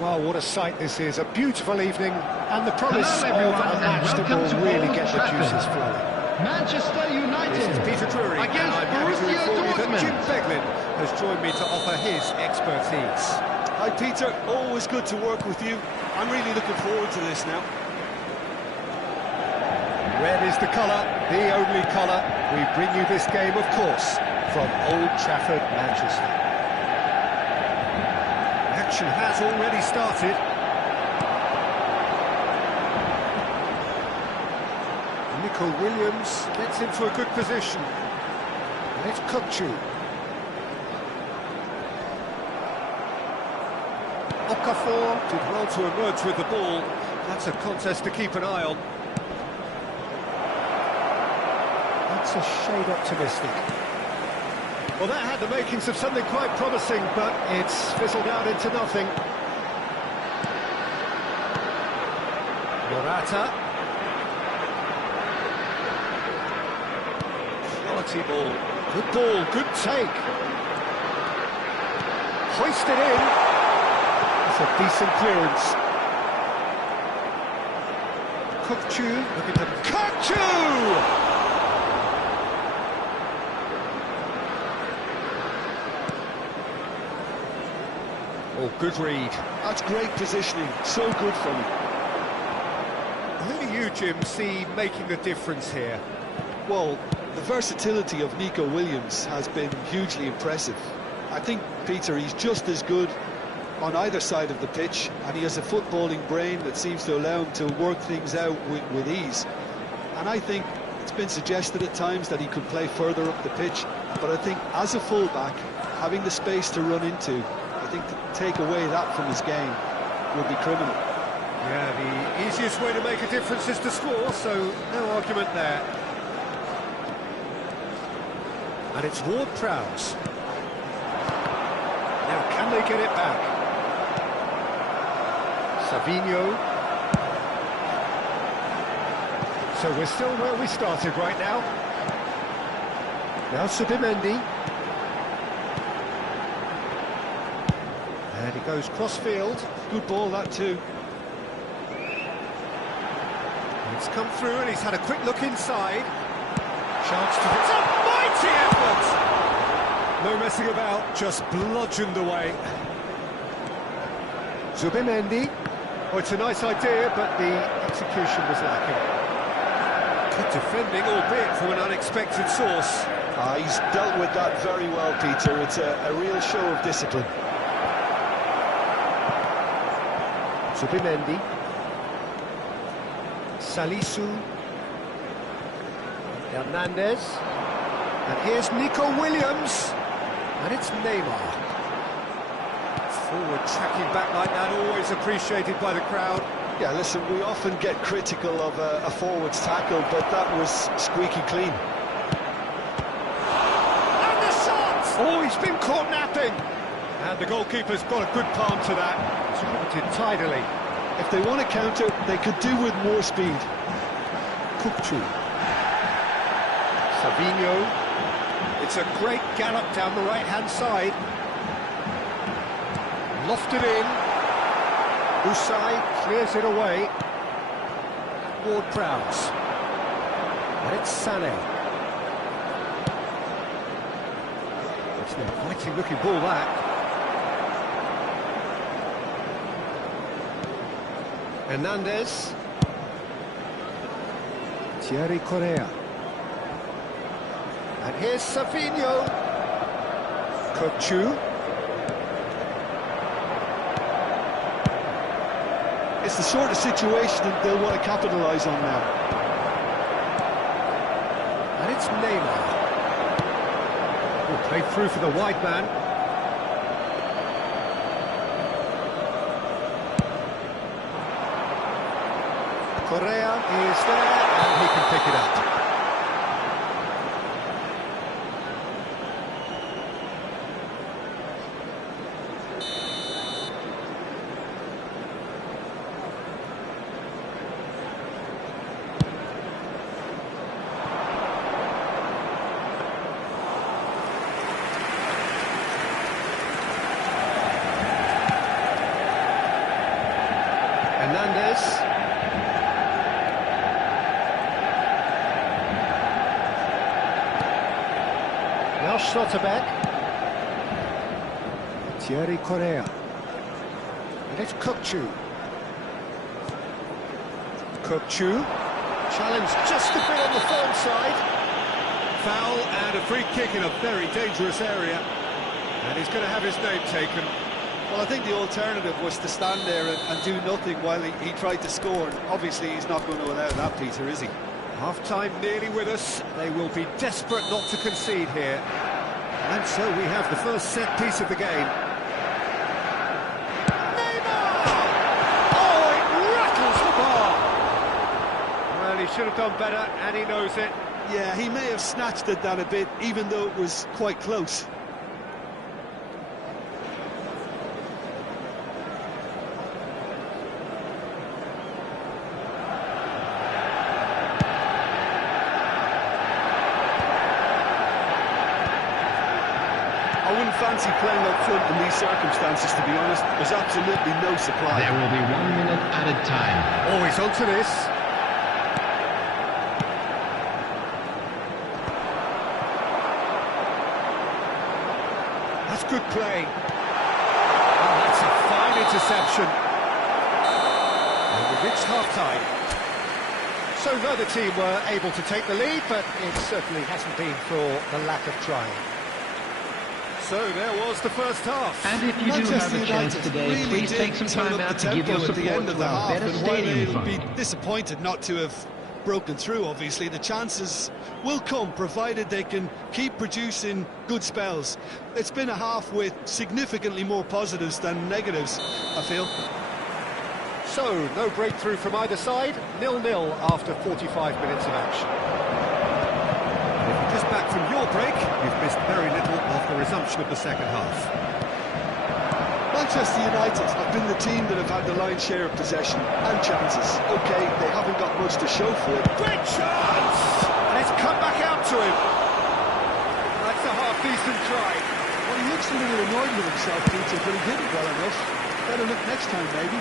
Well, what a sight this is. A beautiful evening and the promise of Hello, a everyone, match that welcome to will really Old get the Trafford. juices flowing. Manchester United This is Peter Drury, and against I'm happy to Borussia inform you that Dortmund. Jim Beglin has joined me to offer his expertise. Hi Peter, always good to work with you. I'm really looking forward to this now. Red is the colour, the only colour. We bring you this game, of course, from Old Trafford, Manchester. Action has already started. Nico Williams gets into a good position. And it's Capim. Okafor did well to emerge with the ball. That's a contest to keep an eye on. That's a shade optimistic. Well, that had the makings of something quite promising, but it's fizzled out into nothing. Morata. Quality ball. Good ball, good take. Hoisted in. That's a decent clearance. Capim looking to... Capim! Oh, good read. That's great positioning, so good from him. Who do you, Jim, see making the difference here? Well, the versatility of Nico Williams has been hugely impressive. I think, Peter, he's just as good on either side of the pitch, and he has a footballing brain that seems to allow him to work things out with ease. And I think it's been suggested at times that he could play further up the pitch, but I think as a full-back, having the space to run into, I think to take away that from his game would be criminal. Yeah, the easiest way to make a difference is to score, so no argument there. And it's Ward-Prowse. Now, can they get it back? Savinho. So we're still where we started right now. Now Subimendi. And he goes cross-field. Good ball, that too. It's come through and he's had a quick look inside. Chance to... It's a mighty effort! No messing about, just bludgeoned away. Subimendi. Oh, it's a nice idea, but the execution was lacking. Good defending, albeit from an unexpected source. He's dealt with that very well, Peter. It's a real show of discipline. Subimendi. Salisu. Hernandez. And here's Nico Williams. And it's Neymar. Forward tracking back like that, always appreciated by the crowd. Yeah, listen, we often get critical of a forward's tackle, but that was squeaky clean. And the shot! Oh, he's been caught napping. And the goalkeeper's got a good palm to that. It's tidily. If they want to counter, they could do with more speed. Capim. Savinho. It's a great gallop down the right-hand side. Lofted in. Usai clears it away. Ward-Prowse. And it's Sané. It's an inviting looking ball, that. Hernandez. Thierry Correa. And here's Savinho. Capim. It's the sort of situation that they'll want to capitalise on now. And it's Neymar. Oh, played through for the wide man. Correa is there, and he can pick it up. Josh Sotterbeck. Thierry Correa. And it's Kukçu. Kukçu. Challenge just a bit on the firm side. Foul and a free kick in a very dangerous area. And he's going to have his name taken. Well, I think the alternative was to stand there and do nothing while he tried to score. And obviously, he's not going to allow that, Peter, is he? Half-time nearly with us. They will be desperate not to concede here. And so we have the first set piece of the game. Neymar! Oh, it rattles the bar! Well, he should have done better, and he knows it. Yeah, he may have snatched at that a bit, even though it was quite close. I wouldn't fancy playing up front in these circumstances, to be honest. There's absolutely no supply. There will be 1 minute added time. Always onto this. That's good play. Oh, that's a fine interception. And we've reached half-time. So neither team were able to take the lead, but it certainly hasn't been for the lack of trying. So there was the first half. And if you do have a chance today, really please take some time out to give your support to a better stadium fund. Be disappointed not to have broken through, obviously. The chances will come, provided they can keep producing good spells. It's been a half with significantly more positives than negatives, I feel. So, no breakthrough from either side, 0-0 after 45 minutes of action. If you're just back from your break, you've missed very little of the resumption of the second half. Manchester United have been the team that have had the lion's share of possession and chances. OK, they haven't got much to show for it. Great chance! And it's come back out to him. That's a half-decent try. Well, he looks a little annoyed with himself, Peter, but he did it well enough. Better look next time, maybe.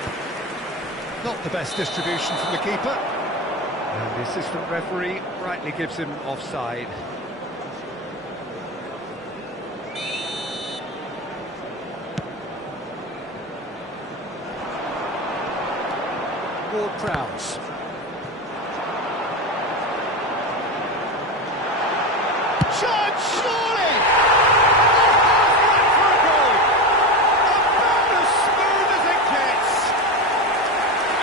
Not the best distribution from the keeper. And the assistant referee rightly gives him offside. Ward-Prowse. Chance, surely! For a goal! About as smooth as it gets!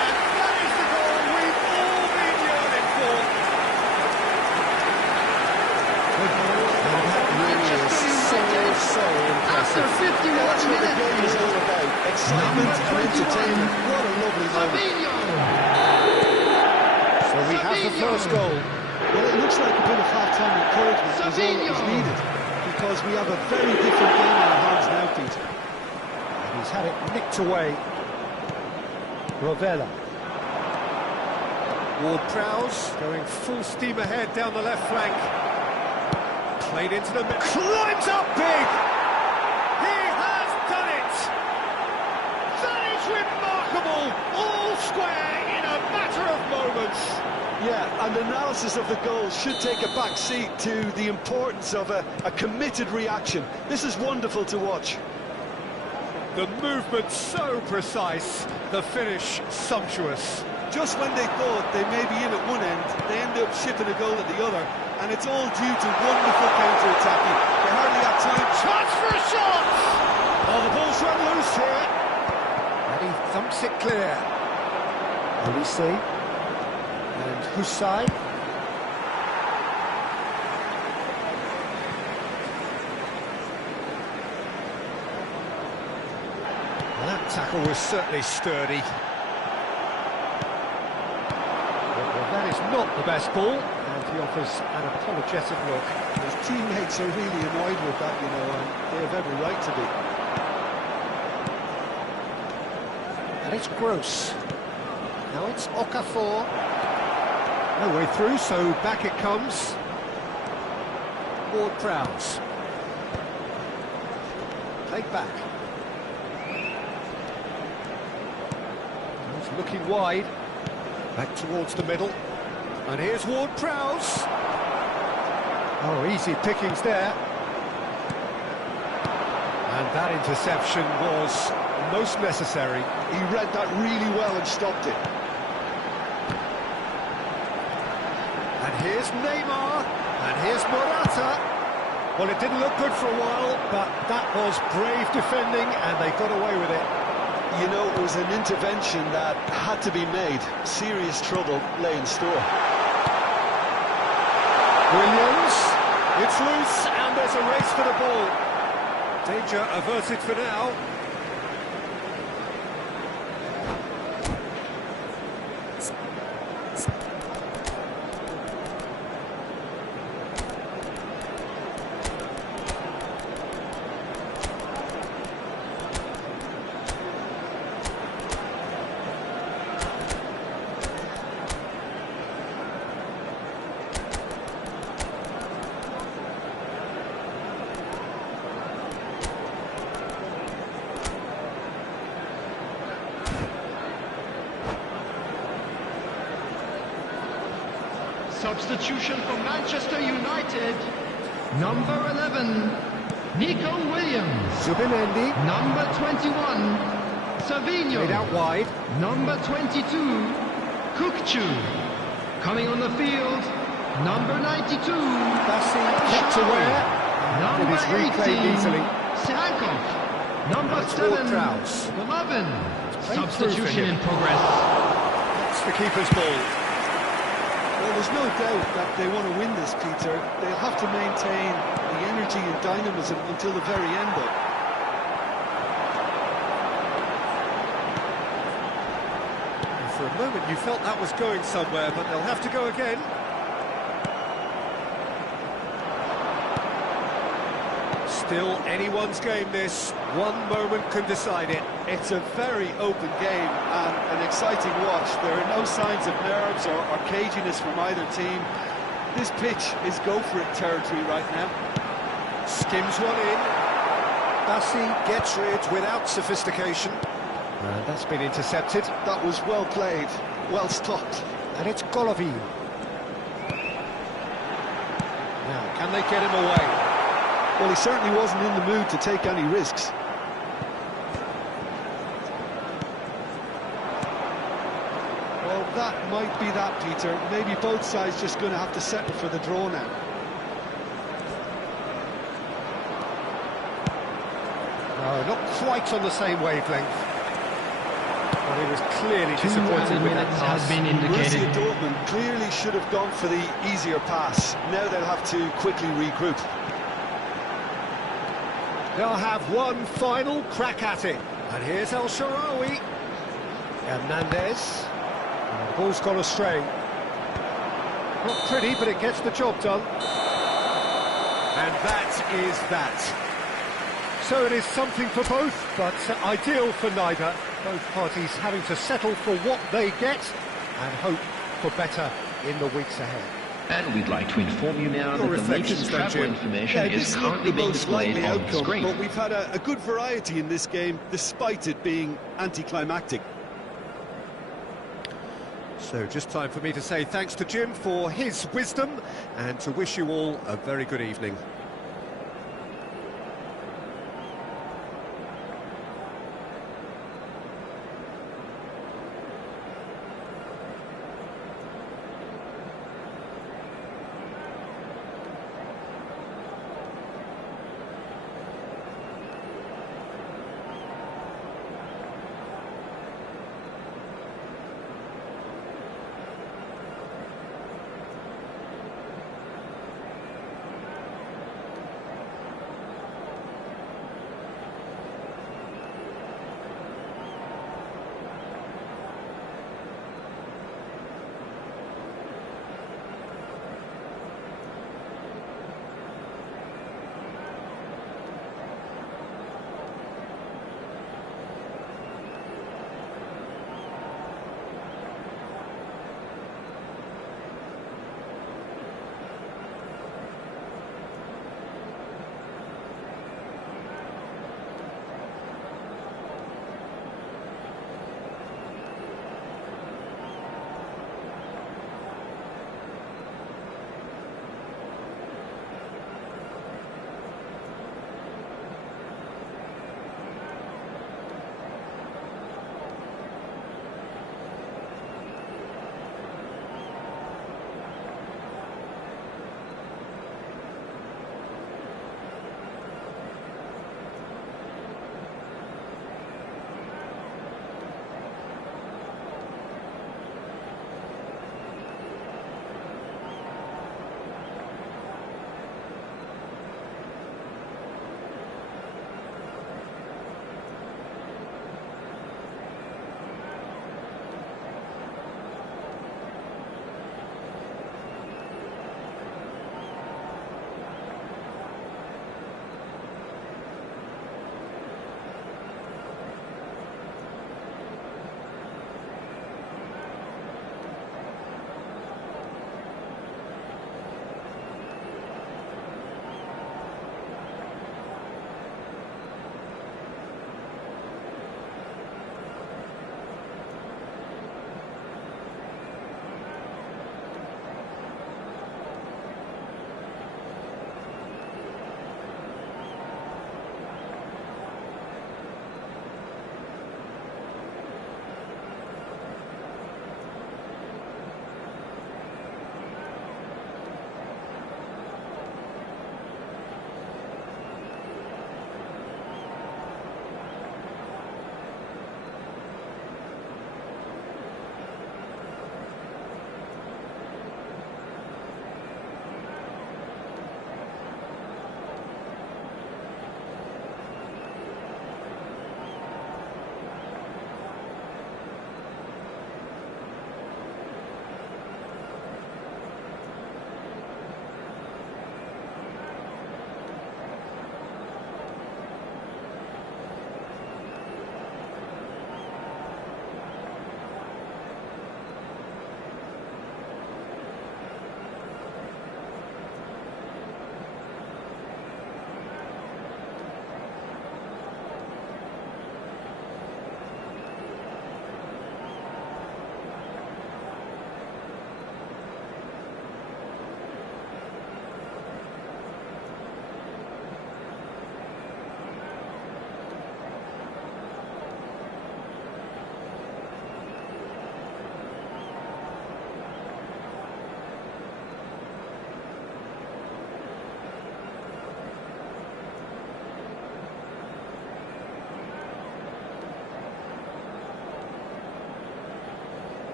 And that is the goal we've all been yearning for! And that really is so impressive. After 51 That's what the minutes. game is all about. Excitement and entertainment. What a lovely moment. So we have the first goal. Well, it looks like a bit of half-time encouragement was all that was needed, because we have a very different game in our hands now, Peter. And he's had it nicked away. Rovella. Ward-Prowse going full steam ahead down the left flank. Played into the middle. Climbs up big! He has done it! That is remarkable! All square in a matter of moments. Yeah, and analysis of the goal should take a back seat to the importance of a committed reaction. This is wonderful to watch. The movement so precise, the finish sumptuous. Just when they thought they may be in at one end, they end up shipping a goal at the other, and it's all due to wonderful counter-attacking. They hardly had time. Chance for a shot! Oh, the ball's run loose here. And he thumps it clear. Olise. And Hussain. Well, that tackle was certainly sturdy. Well, that is not the best ball, and he offers an apologetic look. His teammates are really annoyed with that, you know, and they have every right to be. And it's Gross. Now it's Okafor. No way through, so back it comes. Ward-Prowse. Played back. He's looking wide. Back towards the middle. And here's Ward-Prowse. Oh, easy pickings there. And that interception was most necessary. He read that really well and stopped it. And here's Neymar, and here's Morata. Well, it didn't look good for a while, but that was brave defending, and they got away with it. You know, it was an intervention that had to be made. Serious trouble lay in store. Williams, it's loose, and there's a race for the ball. Danger averted for now. Substitution for Manchester United. Number 11, Nico Williams. Zubimendi. Number 21, Savinho. Played out wide. Number 22, Kukcu. Coming on the field, number 92, Bassi kept aware. number It is reclaimed 18, easily. Sankov. Number That's 7, Ward Prowse. Golovin. Played through for Substitution him. in progress. It's the keeper's ball. Well, there's no doubt that they want to win this, Peter. They'll have to maintain the energy and dynamism until the very end, though. For a moment you felt that was going somewhere, but they'll have to go again. Still anyone's game this. One moment can decide it. It's a very open game and an exciting watch. There are no signs of nerves or caginess from either team. This pitch is go-for-it territory right now. Skims one in. Bassi gets rid without sophistication. That's been intercepted. That was well played, well stopped. And it's Golovin. Now, can they get him away? Well, he certainly wasn't in the mood to take any risks. Well, that might be that, Peter. Maybe both sides just going to have to settle for the draw now. No, not quite on the same wavelength. Well, he was clearly disappointed with that pass. Has been indicated. Borussia Dortmund clearly should have gone for the easier pass. Now they'll have to quickly regroup. They'll have one final crack at it. And here's El Shaarawy. Hernandez. And the ball's gone astray. Not pretty, but it gets the job done. And that is that. So it is something for both, but ideal for neither. Both parties having to settle for what they get and hope for better in the weeks ahead. And we'd like to inform you now that the latest travel information is currently being displayed on the screen. But we've had a good variety in this game, despite it being anticlimactic. So just time for me to say thanks to Jim for his wisdom and to wish you all a very good evening.